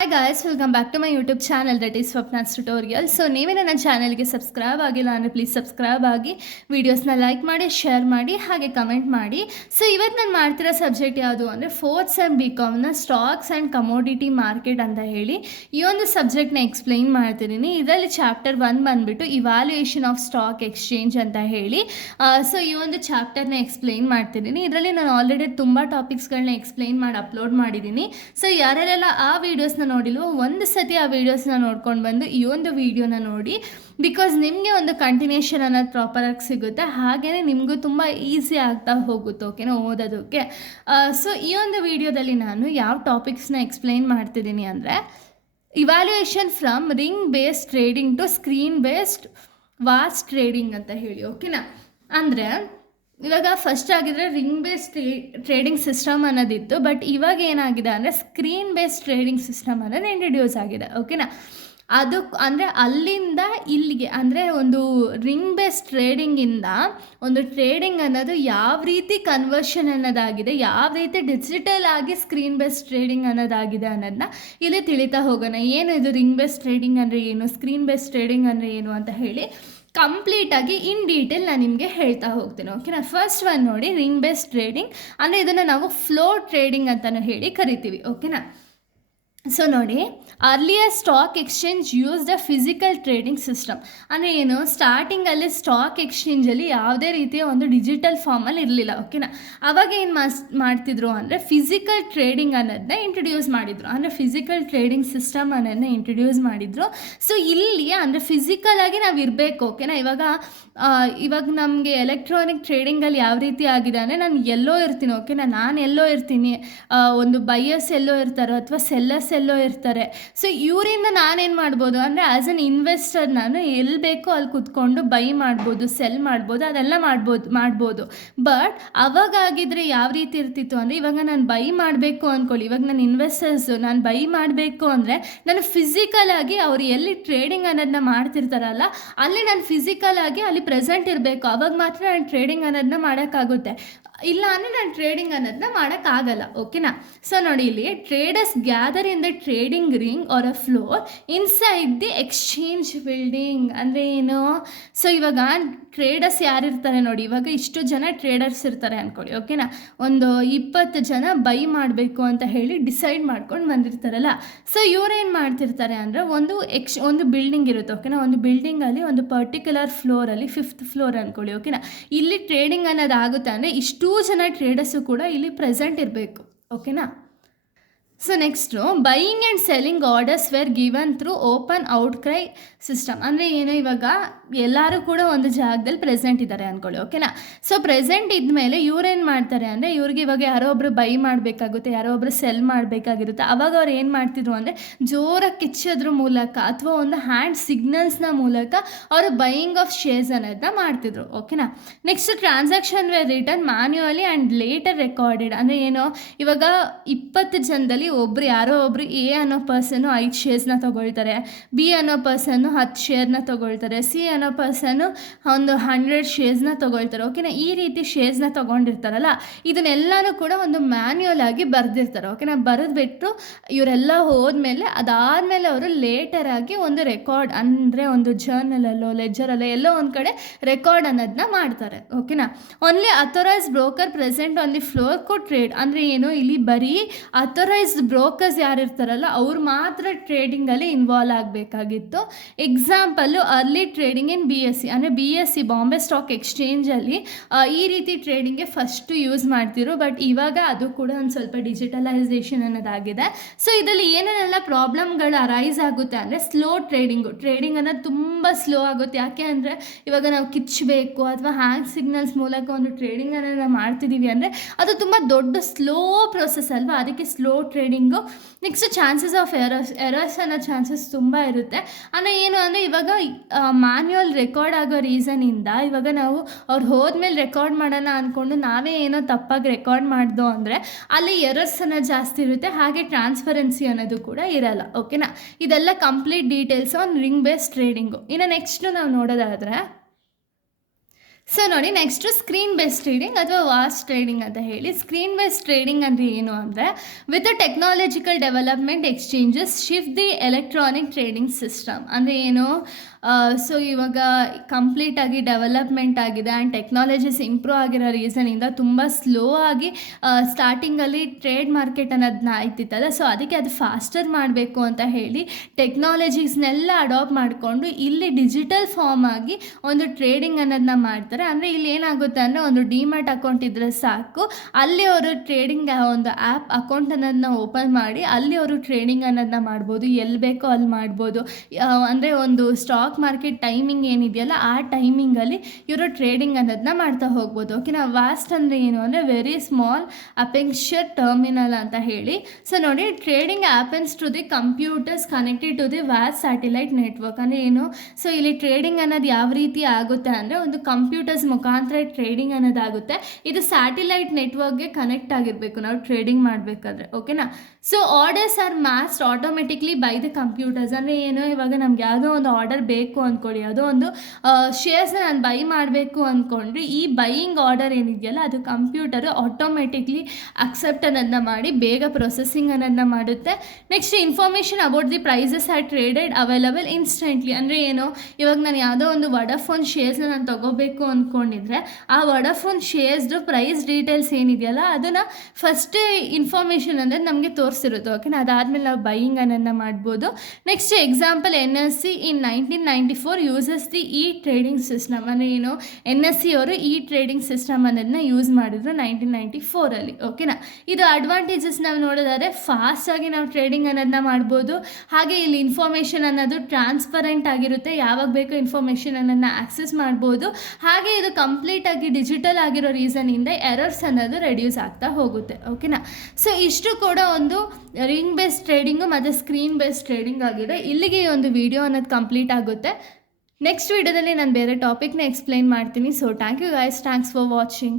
Hi guys, welcome back to my YouTube channel that is Swapna's tutorial. So ನೀವೇ ನನ್ನ ಚಾನಲ್ಗೆ subscribe ಆಗಿಲ್ಲ ಅಂದರೆ ಪ್ಲೀಸ್ ಸಬ್ಸ್ಕ್ರೈಬ್ ಆಗಿ, ವೀಡಿಯೋಸ್ನ ಲೈಕ್ ಮಾಡಿ, ಶೇರ್ ಮಾಡಿ, ಹಾಗೆ ಕಮೆಂಟ್ ಮಾಡಿ. ಸೊ ಇವತ್ತು ನಾನು ಮಾಡ್ತಿರೋ ಸಬ್ಜೆಕ್ಟ್ ಯಾವುದು ಅಂದರೆ ಫೋರ್ತ್ ಸೆಮ್ BComನ ಸ್ಟಾಕ್ಸ್ ಆ್ಯಂಡ್ ಕಮೋಡಿಟಿ ಮಾರ್ಕೆಟ್ ಅಂತ ಹೇಳಿ ಈ ಒಂದು ಸಬ್ಜೆಕ್ಟ್ನ ಎಕ್ಸ್ಪ್ಲೈನ್ ಮಾಡ್ತಿದ್ದೀನಿ. ಇದರಲ್ಲಿ ಚಾಪ್ಟರ್ 1 ಬಂದುಬಿಟ್ಟು ಇವ್ಯಾಲ್ಯೂಯೇಷನ್ ಆಫ್ ಸ್ಟಾಕ್ ಎಕ್ಸ್ಚೇಂಜ್ ಅಂತ ಹೇಳಿ ಸೊ ಈ ಒಂದು ಚಾಪ್ಟರ್ನ ಎಕ್ಸ್ಪ್ಲೈನ್ ಮಾಡ್ತಿದ್ದೀನಿ. ಇದರಲ್ಲಿ ನಾನು ಆಲ್ರೆಡಿ ತುಂಬ ಟಾಪಿಕ್ಸ್ಗಳನ್ನ ಎಕ್ಸ್ಪ್ಲೈನ್ ಮಾಡಿ ಅಪ್ಲೋಡ್ ಮಾಡಿದ್ದೀನಿ. ಸೊ ಯಾರೆಲ್ಲ ಆ ವೀಡಿಯೋಸ್ನ ನೋಡಿಲ್ವೋ ಒಂದು ಸತಿ ಆ ವೀಡಿಯೋಸ್ನ ನೋಡ್ಕೊಂಡು ಬಂದು ಈ ಒಂದು ವೀಡಿಯೋನ ನೋಡಿ. ಬಿಕಾಸ್ ನಿಮಗೆ ಒಂದು ಕಂಟಿನ್ಯೂಷನ್ ಅನ್ನೋದು ಪ್ರಾಪರಾಗಿ ಸಿಗುತ್ತೆ, ಹಾಗೆಯೇ ನಿಮಗೂ ತುಂಬ ಈಸಿ ಆಗ್ತಾ ಹೋಗುತ್ತೆ ಓಕೆನಾ ಓದೋದಕ್ಕೆ. ಸೊ ಈ ಒಂದು ವಿಡಿಯೋದಲ್ಲಿ ನಾನು ಯಾವ ಟಾಪಿಕ್ಸ್ನ ಎಕ್ಸ್ಪ್ಲೈನ್ ಮಾಡ್ತಿದ್ದೀನಿ ಅಂದರೆ evaluation from ring based trading to screen based watch trading ಅಂತ ಹೇಳಿ ಓಕೆನಾ. ಅಂದರೆ ಇವಾಗ ಫಸ್ಟ್ ಆಗಿದ್ರೆ ರಿಂಗ್ ಬೇಸ್ಡ್ ಟ್ರೇಡಿಂಗ್ ಸಿಸ್ಟಮ್ ಅನ್ನೋದಿತ್ತು, ಬಟ್ ಇವಾಗ ಏನಾಗಿದೆ ಅಂದರೆ ಸ್ಕ್ರೀನ್ ಬೇಸ್ಡ್ ಟ್ರೇಡಿಂಗ್ ಸಿಸ್ಟಮ್ ಅನ್ನೋದು ಇಂಟ್ರಡ್ಯೂಸ್ ಆಗಿದೆ ಓಕೆನಾ. ಅದು ಅಂದರೆ ಅಲ್ಲಿಂದ ಇಲ್ಲಿಗೆ ಅಂದರೆ ಒಂದು ರಿಂಗ್ ಬೇಸ್ಡ್ ಟ್ರೇಡಿಂಗಿಂದ ಒಂದು ಟ್ರೇಡಿಂಗ್ ಅನ್ನೋದು ಯಾವ ರೀತಿ ಕನ್ವರ್ಷನ್ ಅನ್ನೋದಾಗಿದೆ, ಯಾವ ರೀತಿ ಡಿಜಿಟಲ್ ಆಗಿ ಸ್ಕ್ರೀನ್ ಬೇಸ್ಡ್ ಟ್ರೇಡಿಂಗ್ ಅನ್ನೋದಾಗಿದೆ ಅನ್ನೋದನ್ನ ಇಲ್ಲಿ ತಿಳಿತಾ ಹೋಗೋಣ. ಏನು ಇದು ರಿಂಗ್ ಬೇಸ್ಡ್ ಟ್ರೇಡಿಂಗ್ ಅಂದರೆ ಏನು, ಸ್ಕ್ರೀನ್ ಬೇಸ್ಡ್ ಟ್ರೇಡಿಂಗ್ ಅಂದರೆ ಏನು ಅಂತ ಹೇಳಿ ಕಂಪ್ಲೀಟಾಗಿ ಇನ್ ಡೀಟೇಲ್ ನಾನು ನಿಮಗೆ ಹೇಳ್ತಾ ಹೋಗ್ತೀನಿ ಓಕೆನಾ. ಫಸ್ಟ್ ಒನ್ ನೋಡಿ, ರಿಂಗ್ ಬೇಸ್ಡ್ ಟ್ರೇಡಿಂಗ್ ಅಂದರೆ ಇದನ್ನು ನಾವು ಫ್ಲೋರ್ ಟ್ರೇಡಿಂಗ್ ಅಂತಲೂ ಹೇಳಿ ಕರಿತೀವಿ ಓಕೆನಾ. ಸೊ ನೋಡಿ, earlier stock exchange use the physical trading system ಅಂದರೆ ಏನು, ಸ್ಟಾರ್ಟಿಂಗಲ್ಲಿ ಸ್ಟಾಕ್ ಎಕ್ಸ್ಚೇಂಜಲ್ಲಿ ಯಾವುದೇ ರೀತಿಯ ಒಂದು ಡಿಜಿಟಲ್ ಫಾರ್ಮಲ್ಲಿ ಇರಲಿಲ್ಲ ಓಕೆನಾ. ಅವಾಗ ಏನು ಮಾಡ್ತಿದ್ರು ಅಂದರೆ ಫಿಸಿಕಲ್ ಟ್ರೇಡಿಂಗ್ ಅನ್ನೋದನ್ನ ಇಂಟ್ರಡ್ಯೂಸ್ ಮಾಡಿದರು, ಅಂದರೆ ಫಿಸಿಕಲ್ ಟ್ರೇಡಿಂಗ್ ಸಿಸ್ಟಮ್ ಅನ್ನೋದನ್ನ ಇಂಟ್ರಡ್ಯೂಸ್ ಮಾಡಿದರು. ಸೊ ಇಲ್ಲಿ ಅಂದರೆ ಫಿಸಿಕಲಾಗಿ ನಾವು ಇರಬೇಕು ಓಕೆನಾ. ಇವಾಗ ನಮಗೆ ಎಲೆಕ್ಟ್ರಾನಿಕ್ ಟ್ರೇಡಿಂಗಲ್ಲಿ ಯಾವ ರೀತಿ ಆಗಿದೆ ಅಂದರೆ ನಾನು ಎಲ್ಲೋ ಇರ್ತೀನಿ ಓಕೆನಾ, ನಾನು ಎಲ್ಲೋ ಇರ್ತೀನಿ, ಒಂದು ಬೈಯರ್ಸ್ ಎಲ್ಲೋ ಇರ್ತಾರೋ ಅಥವಾ ಸೆಲ್ಲರ್ಸ್ ಎಲ್ಲೋ ಇರ್ತಾರೆ. ಸೊ ಇವರಿಂದ ನಾನೇನು ಮಾಡ್ಬೋದು ಅಂದರೆ ಆ್ಯಸ್ ಅನ್ ಇನ್ವೆಸ್ಟರ್ ನಾನು ಎಲ್ಲಿ ಬೇಕೋ ಅಲ್ಲಿ ಕೂತ್ಕೊಂಡು ಬೈ ಮಾಡ್ಬೋದು, ಸೆಲ್ ಮಾಡ್ಬೋದು, ಅದೆಲ್ಲ ಮಾಡ್ಬೋದು. ಬಟ್ ಅವಾಗಾಗಿದ್ದರೆ ಯಾವ ರೀತಿ ಇರ್ತಿತ್ತು ಅಂದರೆ ಇವಾಗ ನಾನು ಬೈ ಮಾಡಬೇಕು ಅಂದ್ಕೊಳ್ಳಿ, ಇವಾಗ ನಾನು ಇನ್ವೆಸ್ಟರ್ಸು ನಾನು ಬೈ ಮಾಡಬೇಕು ಅಂದರೆ ನಾನು ಫಿಸಿಕಲಾಗಿ ಅವ್ರು ಎಲ್ಲಿ ಟ್ರೇಡಿಂಗ್ ಅನ್ನೋದನ್ನ ಮಾಡ್ತಿರ್ತಾರಲ್ಲ ಅಲ್ಲಿ ನಾನು ಫಿಸಿಕಲಾಗಿ ಅಲ್ಲಿ ಪ್ರೆಸೆಂಟ್ ಇರಬೇಕು. ಅವಾಗ ಮಾತ್ರ ನಾನು ಟ್ರೇಡಿಂಗ್ ಅನ್ನೋದನ್ನ ಮಾಡೋಕ್ಕಾಗುತ್ತೆ, ಇಲ್ಲ ಅಂದರೆ ನಾನು ಟ್ರೇಡಿಂಗ್ ಅನ್ನೋದನ್ನ ಮಾಡೋಕ್ಕಾಗಲ್ಲ ಓಕೆನಾ. ಸೊ ನೋಡಿ, ಇಲ್ಲಿ traders gather in the trading ring or a floor inside the exchange building ಅಂದರೆ ಏನು. ಸೊ ಇವಾಗ ಟ್ರೇಡರ್ಸ್ ಯಾರಿರ್ತಾರೆ ನೋಡಿ, ಇವಾಗ ಇಷ್ಟು ಜನ ಟ್ರೇಡರ್ಸ್ ಇರ್ತಾರೆ ಅಂದ್ಕೊಳ್ಳಿ ಓಕೆನಾ. ಒಂದು 20 ಜನ ಬೈ ಮಾಡಬೇಕು ಅಂತ ಹೇಳಿ ಡಿಸೈಡ್ ಮಾಡ್ಕೊಂಡು ಬಂದಿರ್ತಾರಲ್ಲ. ಸೊ ಇವರೇನು ಮಾಡ್ತಿರ್ತಾರೆ ಅಂದರೆ ಒಂದು ಬಿಲ್ಡಿಂಗ್ ಇರುತ್ತೆ ಓಕೆನಾ. ಒಂದು ಬಿಲ್ಡಿಂಗಲ್ಲಿ ಒಂದು ಪರ್ಟಿಕ್ಯುಲರ್ ಫ್ಲೋರಲ್ಲಿ 5th ಫ್ಲೋರ್ ಅಂದ್ಕೊಳ್ಳಿ ಓಕೆನಾ. ಇಲ್ಲಿ ಟ್ರೇಡಿಂಗ್ ಅನ್ನೋದಾಗುತ್ತೆ ಅಂದರೆ ಇಷ್ಟೂ ಜನ ಟ್ರೇಡರ್ಸು ಕೂಡ ಇಲ್ಲಿ ಪ್ರೆಸೆಂಟ್ ಇರಬೇಕು ಓಕೆನಾ. So next buying and selling orders were given through open outcry system ಅಂದರೆ ಏನು, ಇವಾಗ ಎಲ್ಲರೂ ಕೂಡ ಒಂದು ಜಾಗದಲ್ಲಿ ಪ್ರೆಸೆಂಟ್ ಇದ್ದಾರೆ ಅಂದ್ಕೊಳ್ಳಿ ಓಕೆನಾ. ಸೊ ಪ್ರೆಸೆಂಟ್ ಇದ್ಮೇಲೆ ಇವ್ರೇನು ಮಾಡ್ತಾರೆ ಅಂದರೆ ಇವ್ರಿಗೆ ಇವಾಗ ಯಾರೋ ಒಬ್ಬರು ಬೈ ಮಾಡಬೇಕಾಗುತ್ತೆ, ಯಾರೋ ಒಬ್ಬರು ಸೆಲ್ ಮಾಡಬೇಕಾಗಿರುತ್ತೆ. ಅವಾಗ ಅವ್ರು ಏನು ಮಾಡ್ತಿದ್ರು ಅಂದರೆ ಜೋರಾಗಿ ಕಿಚ್ಚೋದ್ರ ಮೂಲಕ ಅಥವಾ ಒಂದು ಹ್ಯಾಂಡ್ ಸಿಗ್ನಲ್ಸ್ನ ಮೂಲಕ ಅವರು ಬೈಯಿಂಗ್ ಆಫ್ ಶೇರ್ಸ್ ಅನ್ನೋದನ್ನ ಮಾಡ್ತಿದ್ರು ಓಕೆನಾ. Next transaction were written manually and later recorded ಅಂದರೆ ಏನು, ಇವಾಗ 20 ಜನದಲ್ಲಿ ಯಾರೋ ಒಬ್ರು ಎ ಅನ್ನೋ ಪರ್ಸನ್ನು 5 ಶೇರ್ಸ್ನ ತೊಗೊಳ್ತಾರೆ, ಬಿ ಅನ್ನೋ ಪರ್ಸನ್ನು 10 ಶೇರ್ನ ತೊಗೊಳ್ತಾರೆ, ಸಿ ಅನ್ನೋ ಪರ್ಸನ್ನು ಒಂದು 100 ಶೇರ್ಸ್ನ ತೊಗೊಳ್ತಾರೆ ಓಕೆನಾ. ಈ ರೀತಿ ಶೇರ್ಸ್ನ ತೊಗೊಂಡಿರ್ತಾರಲ್ಲ ಇದನ್ನೆಲ್ಲನೂ ಕೂಡ ಒಂದು ಮ್ಯಾನ್ಯುವಲ್ ಆಗಿ ಬರೆದಿರ್ತಾರೆ ಓಕೆನಾ. ಬರೆದ್ಬಿಟ್ಟು ಇವರೆಲ್ಲ ಹೋದ್ಮೇಲೆ ಅದಾದಮೇಲೆ ಅವರು ಲೇಟರ್ ಆಗಿ ಒಂದು ರೆಕಾರ್ಡ್ ಅಂದರೆ ಒಂದು ಜರ್ನಲಲ್ಲೋ ಲೆಜರಲ್ಲೋ ಎಲ್ಲೋ ಒಂದು ಕಡೆ ರೆಕಾರ್ಡ್ ಅನ್ನೋದನ್ನ ಮಾಡ್ತಾರೆ ಓಕೆನಾ. Only authorised broker present on the floor could trade ಅಂದರೆ ಏನು, ಇಲ್ಲಿ ಬರೀ ಅಥರೈಸ್ಡ್ ಬ್ರೋಕರ್ಸ್ ಯಾರಿರ್ತಾರಲ್ಲ ಅವ್ರು ಮಾತ್ರ ಟ್ರೇಡಿಂಗಲ್ಲಿ ಇನ್ವಾಲ್ವ್ ಆಗಬೇಕಾಗಿತ್ತು. Example early trading in BSE ಅಂದರೆ BSE ಬಾಂಬೆ ಸ್ಟಾಕ್ ಎಕ್ಸ್ಚೇಂಜಲ್ಲಿ ಈ ರೀತಿ ಟ್ರೇಡಿಂಗ್ಗೆ ಫಸ್ಟು ಯೂಸ್ ಮಾಡ್ತಿರು. ಬಟ್ ಇವಾಗ ಅದು ಕೂಡ ಒಂದು ಸ್ವಲ್ಪ ಡಿಜಿಟಲೈಸೇಷನ್ ಅನ್ನೋದಾಗಿದೆ. ಸೊ ಇದರಲ್ಲಿ ಏನೇನೆಲ್ಲ ಪ್ರಾಬ್ಲಮ್ಗಳು ಅರೈಸ್ ಆಗುತ್ತೆ ಅಂದರೆ ಟ್ರೇಡಿಂಗ್ ಅನ್ನೋದು ತುಂಬ ಸ್ಲೋ ಆಗುತ್ತೆ. ಯಾಕೆ ಅಂದರೆ ಇವಾಗ ನಾವು ಕಿಚ್ಚಬೇಕು ಅಥವಾ ಹ್ಯಾಂಡ್ ಸಿಗ್ನಲ್ಸ್ ಮೂಲಕ ಒಂದು ಟ್ರೇಡಿಂಗ್ ಅನ್ನೋದನ್ನ ಮಾಡ್ತಿದ್ದೀವಿ ಅಂದರೆ ಅದು ತುಂಬ ದೊಡ್ಡ ಸ್ಲೋ ಪ್ರೊಸೆಸ್ ಅಲ್ವಾ, ಅದಕ್ಕೆ slow trading. Next chances of errors ಅನ್ನೋ ಚಾನ್ಸಸ್ ತುಂಬ ಇರುತ್ತೆ. ಅಂದರೆ ಏನು ಅಂದರೆ ಇವಾಗ ಮ್ಯಾನ್ಯುವಲ್ ರೆಕಾರ್ಡ್ ಆಗೋ ರೀಸನಿಂದ ಇವಾಗ ನಾವು ಅವ್ರು ಹೋದ್ಮೇಲೆ ರೆಕಾರ್ಡ್ ಮಾಡೋಣ ಅಂದ್ಕೊಂಡು ನಾವೇ ಏನೋ ತಪ್ಪಾಗಿ ರೆಕಾರ್ಡ್ ಮಾಡ್ದೋ ಅಂದರೆ ಅಲ್ಲಿ ಎರರ್ಸ್ ಅನ್ನೋದು ಜಾಸ್ತಿ ಇರುತ್ತೆ, ಹಾಗೆ ಟ್ರಾನ್ಸ್ಪರೆನ್ಸಿ ಅನ್ನೋದು ಕೂಡ ಇರಲ್ಲ ಓಕೆನಾ. ಇದೆಲ್ಲ complete details on ring based trading. ಇನ್ನು ನೆಕ್ಸ್ಟು ನಾವು ನೋಡೋದಾದರೆ ಸೊ ನೋಡಿ ನೆಕ್ಸ್ಟು ಸ್ಕ್ರೀನ್ ಬೇಸ್ಡ್ ಟ್ರೇಡಿಂಗ್ ಅಥವಾ ವಾಸ್ಟ್ ಟ್ರೇಡಿಂಗ್ ಅಂತ ಹೇಳಿ. ಸ್ಕ್ರೀನ್ ಬೇಸ್ಡ್ ಟ್ರೇಡಿಂಗ್ ಅಂದರೆ ಏನು ಅಂದರೆ with the technological development exchanges shift the electronic trading system ಅಂದರೆ ಏನು. ಸೊ ಇವಾಗ ಕಂಪ್ಲೀಟಾಗಿ ಡೆವಲಪ್ಮೆಂಟ್ ಆಗಿದೆ ಆ್ಯಂಡ್ ಟೆಕ್ನಾಲಜೀಸ್ ಇಂಪ್ರೂವ್ ಆಗಿರೋ ರೀಸನಿಂದ ತುಂಬ ಸ್ಲೋ ಆಗಿ ಸ್ಟಾರ್ಟಿಂಗಲ್ಲಿ ಟ್ರೇಡ್ ಮಾರ್ಕೆಟ್ ಅನ್ನೋದನ್ನ ಆಯ್ತಿತ್ತಲ್ಲ, ಸೊ ಅದಕ್ಕೆ ಅದು ಫಾಸ್ಟರ್ ಮಾಡಬೇಕು ಅಂತ ಹೇಳಿ ಟೆಕ್ನಾಲಜೀಸ್ನೆಲ್ಲ ಅಡಾಪ್ಟ್ ಮಾಡಿಕೊಂಡು ಇಲ್ಲಿ ಡಿಜಿಟಲ್ ಫಾರ್ಮ್ ಆಗಿ ಒಂದು ಟ್ರೇಡಿಂಗ್ ಅನ್ನೋದನ್ನ ಮಾಡ್ತಾರೆ. ಅಂದರೆ ಇಲ್ಲಿ ಏನಾಗುತ್ತೆ ಅಂದರೆ ಒಂದು ಡಿಮ್ಯಾಟ್ ಅಕೌಂಟ್ ಇದ್ದರೆ ಸಾಕು, ಅಲ್ಲಿ ಅವರು ಟ್ರೇಡಿಂಗ್ ಒಂದು ಆ್ಯಪ್ ಅಕೌಂಟ್ ಅನ್ನೋದನ್ನ ಓಪನ್ ಮಾಡಿ ಅಲ್ಲಿ ಅವರು ಟ್ರೇಡಿಂಗ್ ಅನ್ನೋದನ್ನ ಮಾಡ್ಬೋದು, ಎಲ್ಲಿ ಬೇಕೋ ಅಲ್ಲಿ ಮಾಡ್ಬೋದು. ಅಂದರೆ ಒಂದು ಸ್ಟಾಕ್ ಮಾರ್ಕೆಟ್ ಟೈಮಿಂಗ್ ಏನಿದೆಯಲ್ಲ ಆ ಟೈಮಿಂಗಲ್ಲಿ ಇವರು ಟ್ರೇಡಿಂಗ್ ಅನ್ನೋದನ್ನ ಮಾಡ್ತಾ ಹೋಗ್ಬೋದು. ಓಕೆನಾ. ವಾಸ್ಟ್ ಅಂದರೆ ಏನು ಅಂದರೆ ವೆರಿ ಸ್ಮಾಲ್ ಅಪೆನ್ಷರ್ ಟರ್ಮಿನಲ್ ಅಂತ ಹೇಳಿ. ಸೊ ನೋಡಿ trading happens to the computers connected to the vast satellite network ಅಂದರೆ ಏನು. ಸೊ ಇಲ್ಲಿ ಟ್ರೇಡಿಂಗ್ ಅನ್ನೋದು ಯಾವ ರೀತಿ ಆಗುತ್ತೆ ಅಂದರೆ ಒಂದು ಕಂಪ್ಯೂಟರ್ಸ್ ಮುಖಾಂತರ ಟ್ರೇಡಿಂಗ್ ಅನ್ನೋದಾಗುತ್ತೆ. ಇದು ಸ್ಯಾಟಿಲೈಟ್ ನೆಟ್ವರ್ಕ್ಗೆ ಕನೆಕ್ಟ್ ಆಗಿರಬೇಕು ನಾವು ಟ್ರೇಡಿಂಗ್ ಮಾಡಬೇಕಾದ್ರೆ. ಓಕೆನಾ. So orders are matched automatically by the computers ಅಂದರೆ ಏನು, ಇವಾಗ ನಮ್ಗೆ ಯಾವುದೋ ಒಂದು ಆರ್ಡರ್ ಬೇಕು ಅಂದ್ಕೊಳ್ಳಿ, ಯಾವುದೋ ಒಂದು ಶೇರ್ಸ್ನ ನಾನು ಬೈ ಮಾಡಬೇಕು ಅಂದ್ಕೊಂಡ್ರೆ ಈ ಬೈಯಿಂಗ್ ಆರ್ಡರ್ ಏನಿದೆಯಲ್ಲ ಅದು ಕಂಪ್ಯೂಟರು ಆಟೋಮೆಟಿಕ್ಲಿ ಅಕ್ಸೆಪ್ಟ್ ಅನ್ನೋದನ್ನ ಮಾಡಿ ಬೇಗ ಪ್ರೊಸೆಸಿಂಗ್ ಅನ್ನೋದನ್ನ ಮಾಡುತ್ತೆ. Next information about the prices are traded available instantly ಅಂದರೆ ಏನು, ಇವಾಗ ನಾನು ಯಾವುದೋ ಒಂದು ವಡಾಫೋನ್ ಶೇರ್ಸ್ನ ನಾನು ತೊಗೋಬೇಕು ಅಂದ್ಕೊಂಡಿದ್ರೆ ಆ ವಡಾಫೋನ್ ಶೇರ್ಸ್ದು ಪ್ರೈಸ್ ಡೀಟೇಲ್ಸ್ ಏನಿದೆಯಲ್ಲ ಅದನ್ನು ಫಸ್ಟೇ ಇನ್ಫಾರ್ಮೇಷನ್ ಅಂದರೆ ನಮಗೆ ತೋರಿಸಿರುತ್ತೆ. ಓಕೆನಾ. ಅದಾದಮೇಲೆ ನಾವು ಬೈಯಿಂಗ್ ಅನ್ನೋದನ್ನ ಮಾಡ್ಬೋದು. Next example NSE in 1994 uses the E trading system ಅಂದರೆ ಏನು, NSE ಅವರು ಇ ಟ್ರೇಡಿಂಗ್ ಸಿಸ್ಟಮ್ ಅನ್ನೋದನ್ನ ಯೂಸ್ ಮಾಡಿದ್ರು 1994ಅಲ್ಲಿ. ಓಕೆನಾ. ಇದು ಅಡ್ವಾಂಟೇಜಸ್ ನಾವು ನೋಡೋದಾದರೆ ಫಾಸ್ಟಾಗಿ ನಾವು ಟ್ರೇಡಿಂಗ್ ಅನ್ನೋದನ್ನ ಮಾಡ್ಬೋದು. ಹಾಗೆ ಇಲ್ಲಿ ಇನ್ಫಾರ್ಮೇಷನ್ ಅನ್ನೋದು ಟ್ರಾನ್ಸ್ಪರೆಂಟ್ ಆಗಿರುತ್ತೆ, ಯಾವಾಗ ಬೇಕೋ ಇನ್ಫಾರ್ಮೇಷನ್ ಅನ್ನೋದನ್ನ ಆಕ್ಸೆಸ್ ಮಾಡ್ಬೋದು. ಹಾಗೆ ಇದು ಕಂಪ್ಲೀಟಾಗಿ ಡಿಜಿಟಲ್ ಆಗಿರೋ ರೀಸನಿಂದ ಎರರ್ಸ್ ಅನ್ನೋದು ರೆಡ್ಯೂಸ್ ಆಗ್ತಾ ಹೋಗುತ್ತೆ. ಓಕೆನಾ. ಸೊ ಇಷ್ಟು ಕೂಡ ಒಂದು ರಿಂಗ್ ಬೇಸ್ಡ್ ಟ್ರೇಡಿಂಗು ಮತ್ತು ಸ್ಕ್ರೀನ್ ಬೇಸ್ಡ್ ಟ್ರೇಡಿಂಗ್ ಆಗಿದೆ. ಇಲ್ಲಿಗೆ ಈ ಒಂದು ವಿಡಿಯೋ ಅನ್ನೋದು ಕಂಪ್ಲೀಟ್ ಆಗುತ್ತೆ. ನೆಕ್ಸ್ಟ್ ವಿಡಿಯೋದಲ್ಲಿ ನಾನು ಬೇರೆ ಟಾಪಿಕ್ನ ಎಕ್ಸ್ಪ್ಲೈನ್ ಮಾಡ್ತೀನಿ. So thank you guys, thanks for watching.